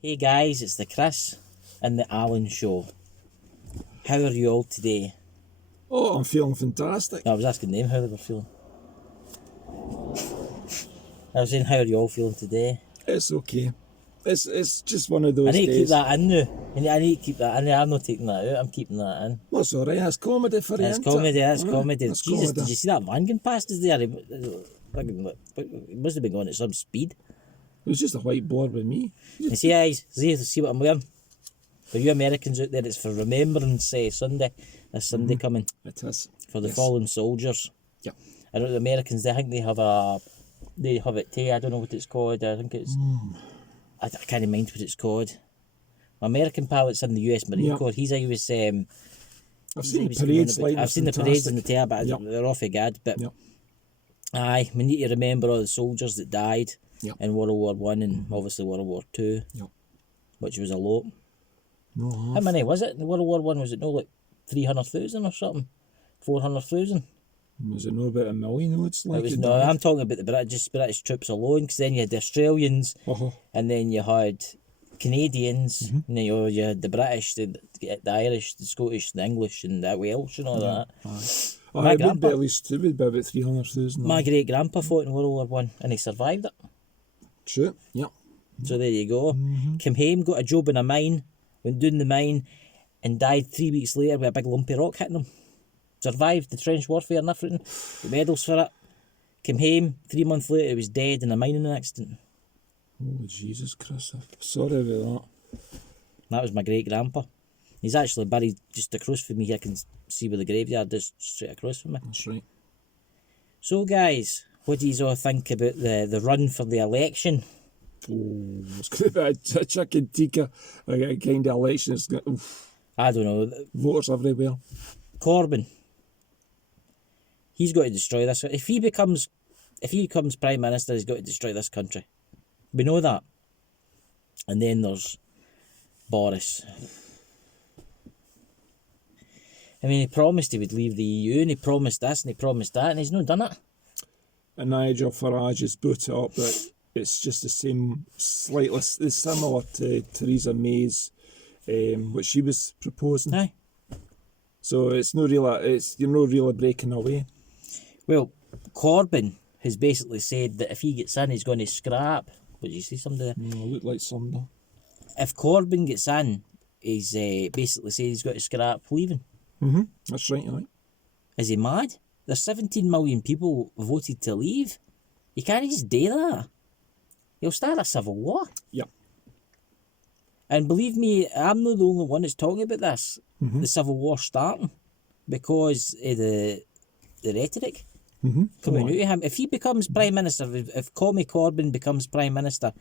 Hey guys, it's the Chris and the Alan show. How are you all today? Oh, I'm feeling fantastic. No, I was asking them how they were feeling. I was saying, how are you all feeling today? It's okay. It's just one of those I need to days. keep that in now. I need to keep that in there. I'm not taking that out. I'm keeping that in. Well, it's alright. That's comedy for you. That's comedy. That's comedy. That's Jesus, comedy. did you see that van going past us there? He must have been going at some speed. It was just a white board with me. You see, guys, see what I'm wearing? For you Americans out there, it's for Remembrance Sunday. This Sunday coming. It is. For the fallen soldiers. Yeah. I know the Americans, I think they have it too. I don't know what it's called. I think it's, I can't mind what it's called. My American pal that's in the US Marine Corps, he's always, I've seen the parades like I've seen the parades in the tail, but they're off a gad. But aye, we need to remember all the soldiers that died in World War One and obviously World War Two, which was a lot. No, how many was it in World War One? Was it no like 300,000 or something? 400,000? Was it no about a million? It's like it was no. I'm talking about the British troops alone, because then you had the Australians, and then you had Canadians, and then you had the British, the Irish, the Scottish, the English, and the Welsh, and all that. It would be at least about 300,000. My great grandpa fought in World War One, and he survived it. True. Yeah. So there you go. Came home, got a job in a mine, went down the mine, and died 3 weeks later with a big lumpy rock hitting him. Survived the trench warfare and everything. Got medals for it. Came home, 3 months later he was dead in a mining accident. Oh, Jesus Christ. I'm sorry about that. That was my great grandpa. He's actually buried just across from me. I can see where the graveyard is, straight across from me. That's right. So guys, what do you all think about the run for the election? Oh, it's going to be a chicken tikka kind of election. It's going to, I don't know. Voters everywhere. Corbyn. He's got to destroy this. If he becomes Prime Minister, he's got to destroy this country. We know that. And then there's Boris. I mean, he promised he would leave the EU, and he promised this, and he promised that, and he's not done it. And Nigel Farage has booted it up, but it's just the same, slightly similar to Theresa May's, what she was proposing. Aye. So it's no real, you're not really breaking away. Well, Corbyn has basically said that if he gets in, he's going to scrap. What did you see somebody? No, look like somebody. If Corbyn gets in, he's basically said he's got to scrap leaving. That's right, right. Is he mad? There's 17 million people voted to leave. You can't just do that. He'll start a civil war. Yep. And believe me, I'm not the only one that's talking about this. The civil war starting because of the rhetoric coming out of him. If he becomes Prime Minister, if Commie Corbyn becomes Prime Minister,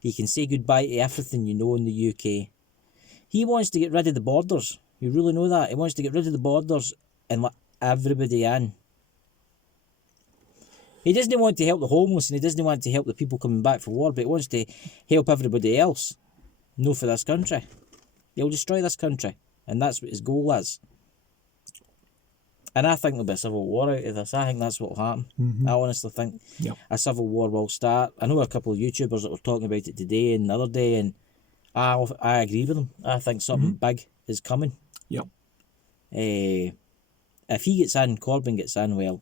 he can say goodbye to everything you know in the UK. He wants to get rid of the borders. You really know that. He wants to get rid of the borders and let everybody in. He doesn't want to help the homeless, and he doesn't want to help the people coming back from war, but he wants to help everybody else. No, for this country. He'll destroy this country, and that's what his goal is. And I think there'll be a civil war out of this. I think that's what will happen. I honestly think a civil war will start. I know a couple of YouTubers that were talking about it today and the other day, and I agree with them. I think something big is coming. Yep. If he gets in, Corbyn gets in, well,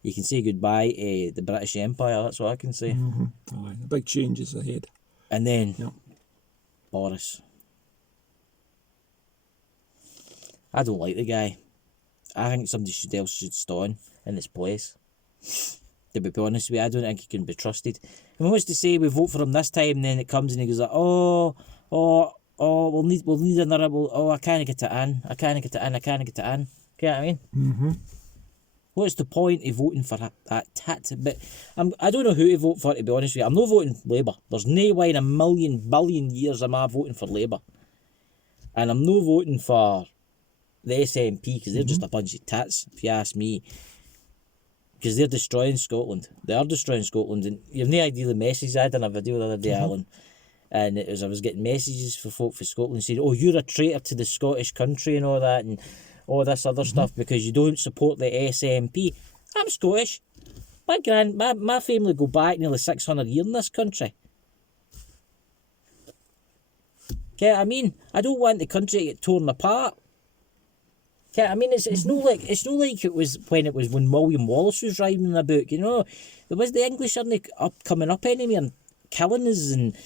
you can say goodbye to the British Empire. That's what I can say. Aye, the big changes ahead. And then Boris. I don't like the guy. I think somebody else should stand in his place. To be honest with you, I don't think he can be trusted. And he wants to say we vote for him this time, and then it comes and he goes like, we'll need another. I can't get it in. I can't get it in. You know what I mean? What's the point of voting for that tit? But I don't know who to vote for, to be honest with you. I'm not voting Labour. There's no way in a billion years am I voting for Labour. And I'm not voting for the SNP, because they're just a bunch of tits, if you ask me. Because they're destroying Scotland. They are destroying Scotland. And you have no idea the message. I done a video the other day, Alan. And it was, I was getting messages for folk for Scotland saying, oh, you're a traitor to the Scottish country and all that, and all this other stuff because you don't support the SNP. I'm Scottish. My family go back nearly 600 years in this country. Get what I mean? I don't want the country to get torn apart. Get what I mean? It's no like it was when William Wallace was writing the book. You know, there was the English aren't coming up anymore and killing us and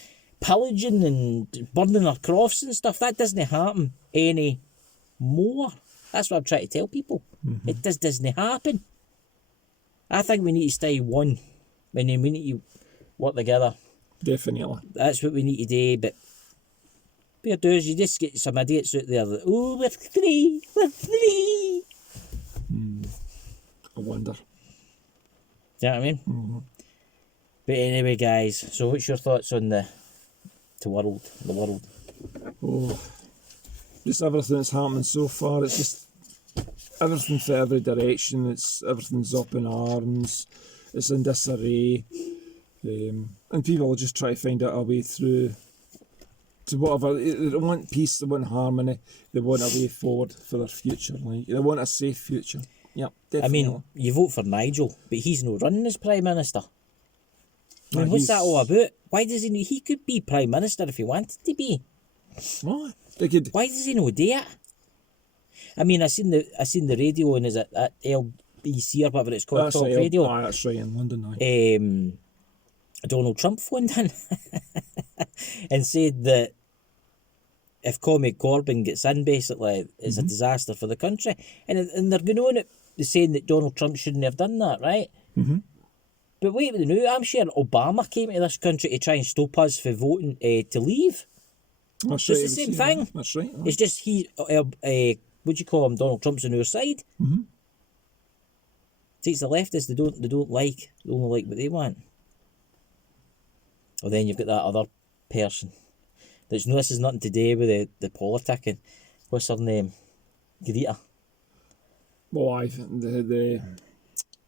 pillaging and burning our crofts and stuff. That doesn't happen anymore. That's what I'm trying to tell people. It just doesn't happen. I think we need to stay one. And then we need to work together. Definitely. That's what we need to do. But what you do is you just get some idiots out there that, oh, we're free. I wonder. Do you know what I mean? But anyway, guys, so what's your thoughts on the world? Oh, just everything that's happening so far. It's just everything for every direction. Everything's up in arms. It's in disarray. And people will just try to find out a way through to whatever. They don't want peace, they want harmony, they want a way forward for their future. Like, they want a safe future. Yep, definitely. I mean, you vote for Nigel, but he's no running as Prime Minister. I mean, No, what's that all about? Why does he could be Prime Minister if he wanted to be. What? They could. Why does he not do it? I mean, I seen the radio, and is it at LBC or whatever it's called, That's Talk right. Radio. That's right, in London now. Donald Trump phoned in and said that if Corbyn gets in, basically, it's a disaster for the country. And they're going on it saying that Donald Trump shouldn't have done that, right? But wait a minute, I'm sure Obama came to this country to try and stop us for voting to leave. That's So right, it's the I same was saying thing. that. That's right. It's just what do you call him? Donald Trump's on our side. See, it's the leftists they don't like. They only like what they want. Or then you've got that other person. This is nothing to do with the politicking. What's her name? Greta. Well, the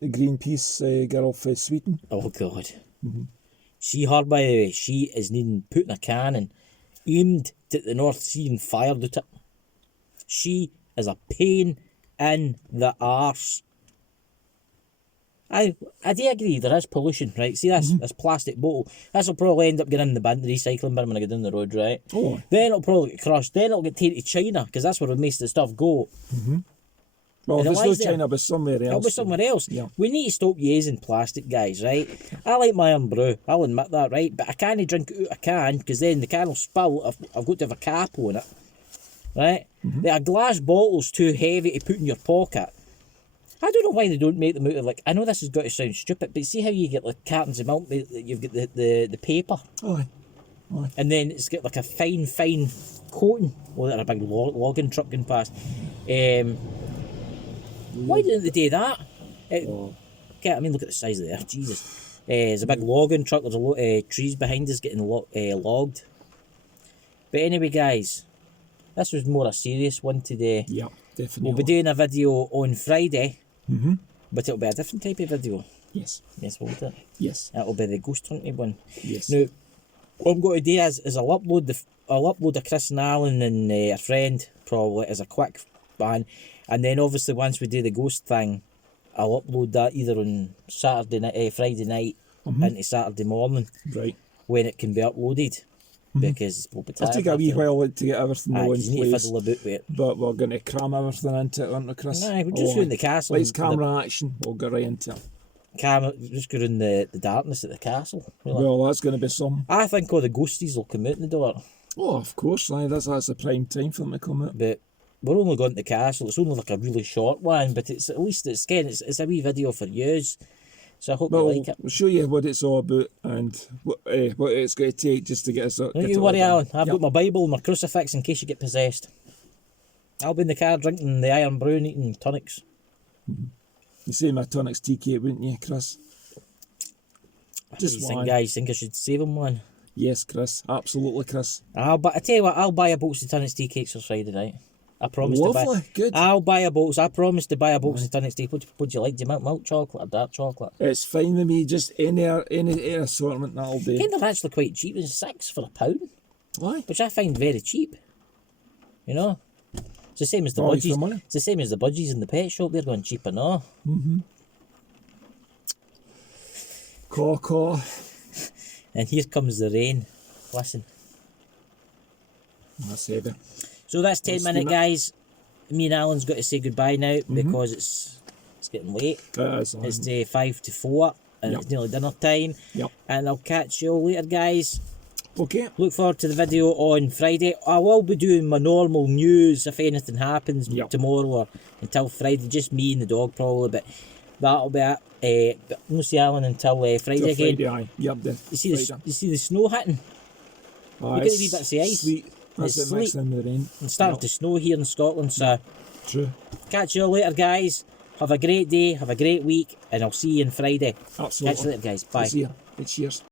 Greenpeace girl from Sweden. Oh God. Her, by the way, she is needing put in a cannon, aimed at the North Sea and fired at it. She is a pain in the arse. I do agree there is pollution, right? See this plastic bottle. This will probably end up getting in the recycling bin when I get down the road, right? Oh. Then it'll probably get crushed. Then it'll get taken to China because that's where most of the stuff go. Well, And if it it's lies not there. China, but somewhere else. It'll be somewhere else. Yeah. We need to stop using plastic, guys, right? I like my own brew, I'll admit that, right? But I can't drink it out a can because then the can will spill. I've got to have a cap on it, right? A glass bottle's too heavy to put in your pocket. I don't know why they don't make them out of, like, I know this has got to sound stupid, but see how you get like cartons of milk, you've got the paper, Aye. and then it's got like a fine coating. Well, a big logging truck going past. Why didn't they do that? I mean, look at the size of the earth, Jesus. There's a big logging truck, there's a lot of trees behind us getting logged. But anyway, guys, this was more a serious one today. Yeah, definitely. We'll be doing a video on Friday, but it'll be a different type of video. Yes. Yes, we'll do it. Yes. It'll be the ghost hunting one. Yes. Now, what I'm going to do is I'll upload of Chris and Alan and a friend probably as a quick ban, and then obviously once we do the ghost thing, I'll upload that either on Friday night into Saturday morning, Right. when it can be uploaded, because we'll be It'll tired. take a wee while to get everything all in you need to place. fiddle about with it. But we're going to cram everything into it, aren't we, Chris? Aye, we'll just go in the castle. Lights, camera, action. We'll go right into it. Just go in the darkness at the castle. Really. Well, that's going to be some. I think all the ghosties will come out in the door, Oh, of course. Aye, that's the prime time for them to come out. but we're only going to the castle. It's only like a really short one, but it's at least it's a wee video for yous. So I hope you like it. We'll show you what it's all about and what it's going to take just to get us. Don't you worry, Alan. I've got my Bible and my crucifix in case you get possessed. I'll be in the car drinking the iron brew and eating tonics. You say my tonics TK, wouldn't you, Chris? Just one. Guys think I should save him one. Yes, Chris. Absolutely, Chris. I tell you what, I'll buy a box of tonics tea cakes for Friday night. I promise to buy. Lovely, good. I'll buy a box. I promise to buy a box of tonics tea. What do you like? Do you want milk chocolate or dark chocolate? It's fine with me. Just any assortment that'll do. They're actually quite cheap. It's £6 for £1, Why? which I find very cheap. You know, it's the same as the Value for budgies. money. It's the same as the budgies in the pet shop. They're going cheaper now. Caw. And here comes the rain. Listen. That's heavy. So that's 10 minutes, guys. Me and Alan's got to say goodbye now because it's getting late. It's 5 to 4 and it's nearly dinner time. Yep. And I'll catch you all later, guys. Okay. Look forward to the video on Friday. I will be doing my normal news if anything happens tomorrow or until Friday. Just me and the dog probably, but that'll be it. But we'll see Alan until Friday again. Friday, aye. Yep, you see the snow hitting? Look at the wee bits of ice. Sleet. That's it, mixed in with the rain. It's starting to snow here in Scotland, so true. Catch you all later, guys. Have a great day, have a great week, and I'll see you on Friday. Absolutely. Catch you later, guys. Bye. See you. Cheers.